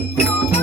Oh,